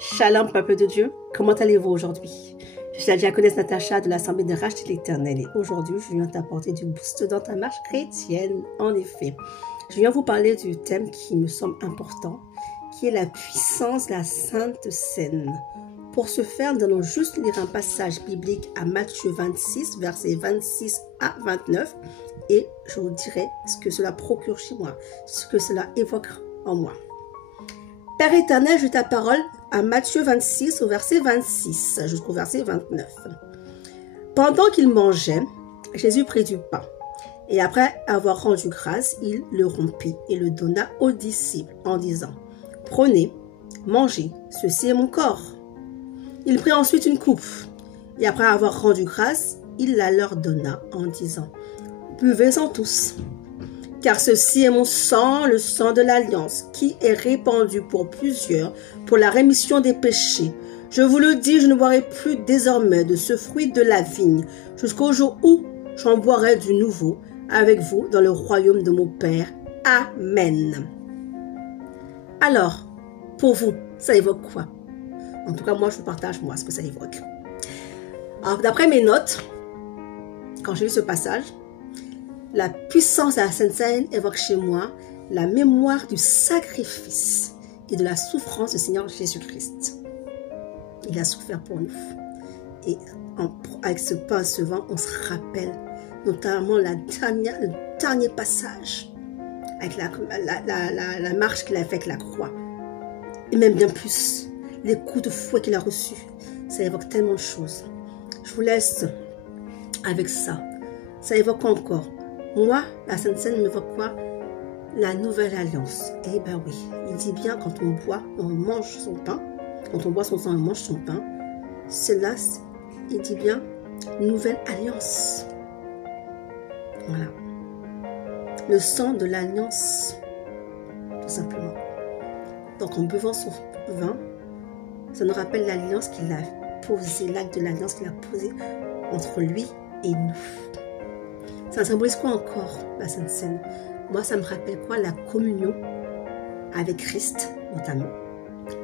Shalom, peuple de Dieu, comment allez-vous aujourd'hui? Je suis la diaconesse Natacha de l'Assemblée de Racheter l'Éternel et aujourd'hui, je viens t'apporter du boost dans ta marche chrétienne. En effet, je viens vous parler du thème qui me semble important, qui est la puissance de la Sainte Seine. Pour ce faire, nous allons juste lire un passage biblique à Matthieu 26, versets 26 à 29, et je vous dirai ce que cela procure chez moi, ce que cela évoque en moi. Père éternel, je ta parole à Matthieu 26 au verset 26 jusqu'au verset 29. Pendant qu'il mangeait, Jésus prit du pain et après avoir rendu grâce, il le rompit et le donna aux disciples en disant « Prenez, mangez, ceci est mon corps. » Il prit ensuite une coupe et après avoir rendu grâce, il la leur donna en disant « Buvez-en tous. » Car ceci est mon sang, le sang de l'alliance, qui est répandu pour plusieurs, pour la rémission des péchés. Je vous le dis, je ne boirai plus désormais de ce fruit de la vigne, jusqu'au jour où j'en boirai du nouveau avec vous dans le royaume de mon Père. Amen. Alors, pour vous, ça évoque quoi? En tout cas, moi, je vous partage, moi, ce que ça évoque. Alors, d'après mes notes, quand j'ai lu ce passage, la puissance de la Sainte Seine évoque chez moi la mémoire du sacrifice et de la souffrance du Seigneur Jésus-Christ. Il a souffert pour nous. Et avec ce pain et ce vin, on se rappelle notamment le dernier passage avec la marche qu'il a fait avec la croix. Et même bien plus, les coups de fouet qu'il a reçus. Ça évoque tellement de choses. Je vous laisse avec ça. Ça évoque encore. Moi, la Sainte Seine m'évoque quoi? La nouvelle alliance. Eh bien oui, il dit bien quand on boit, on mange son pain. Quand on boit son sang, on mange son pain. C'est là, il dit bien, nouvelle alliance. Voilà. Le sang de l'alliance, tout simplement. Donc en buvant son vin, ça nous rappelle l'alliance qu'il a posée, l'acte de l'alliance qu'il a posé entre lui et nous. Ça symbolise quoi encore, la Sainte Seine? Moi, ça me rappelle quoi? La communion avec Christ, notamment,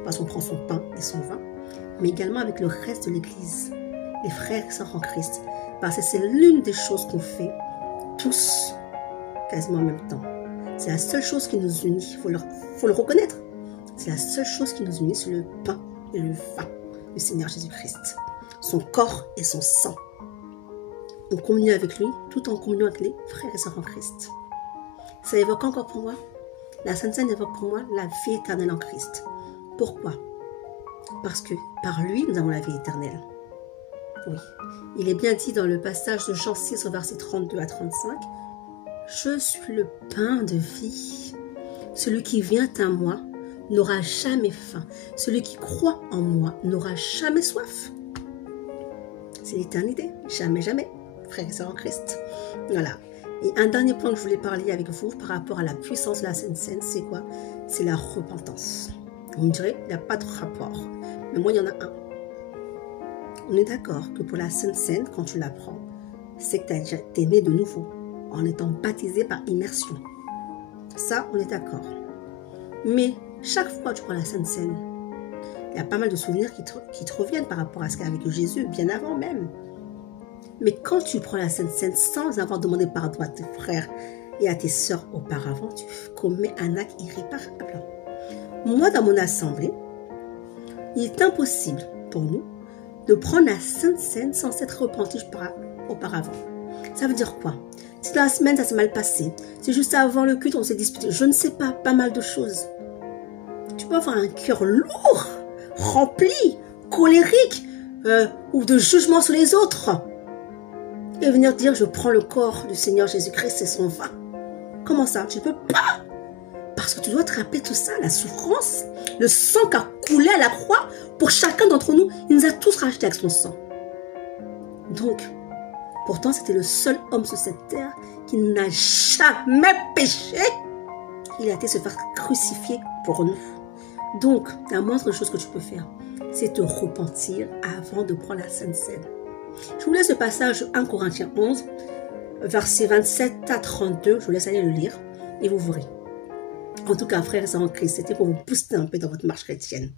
parce qu'on prend son pain et son vin, mais également avec le reste de l'Église, les frères et sœurs en Christ, parce que c'est l'une des choses qu'on fait tous, quasiment en même temps. C'est la seule chose qui nous unit, il faut le reconnaître. C'est la seule chose qui nous unit, c'est le pain et le vin du Seigneur Jésus-Christ, son corps et son sang. On communie avec lui, tout en communion avec les frères et sœurs en Christ. Ça évoque encore pour moi, la Sainte Seine évoque pour moi la vie éternelle en Christ. Pourquoi? Parce que par lui, nous avons la vie éternelle. Oui, il est bien dit dans le passage de Jean 6 au verset 32 à 35, « Je suis le pain de vie. Celui qui vient à moi n'aura jamais faim. Celui qui croit en moi n'aura jamais soif. » C'est l'éternité, jamais, jamais. Frères et sœurs en Christ. Voilà. Et un dernier point que je voulais parler avec vous par rapport à la puissance de la Sainte Seine, c'est quoi? C'est la repentance. On me dirait, il n'y a pas de rapport. Mais moi, il y en a un. On est d'accord que pour la Sainte Seine, quand tu la prends, c'est que tu es né de nouveau, en étant baptisé par immersion. Ça, on est d'accord. Mais chaque fois que tu prends la Sainte Seine, il y a pas mal de souvenirs qui te reviennent par rapport à ce qu'il y a avec Jésus, bien avant même. Mais quand tu prends la Sainte Seine sans avoir demandé pardon à tes frères et à tes sœurs auparavant, tu commets un acte irréparable. Moi, dans mon assemblée, il est impossible pour nous de prendre la Sainte Seine sans s'être repenti auparavant. Ça veut dire quoi? Si dans la semaine, ça s'est mal passé, si juste avant le culte, on s'est disputé, je ne sais pas mal de choses. Tu peux avoir un cœur lourd, rempli, colérique, ou de jugement sur les autres. Et venir dire, je prends le corps du Seigneur Jésus-Christ et son vin. Comment ça? Tu ne peux pas. Parce que tu dois te rappeler tout ça, la souffrance, le sang qui a coulé à la croix pour chacun d'entre nous. Il nous a tous rachetés avec son sang. Donc, pourtant, c'était le seul homme sur cette terre qui n'a jamais péché. Il a été se faire crucifier pour nous. Donc, la moindre chose que tu peux faire, c'est te repentir avant de prendre la Sainte Seine. Je vous laisse le passage 1 Corinthiens 11, versets 27 à 32. Je vous laisse aller le lire et vous verrez. En tout cas, frères et sœurs en Christ, c'était pour vous booster un peu dans votre marche chrétienne.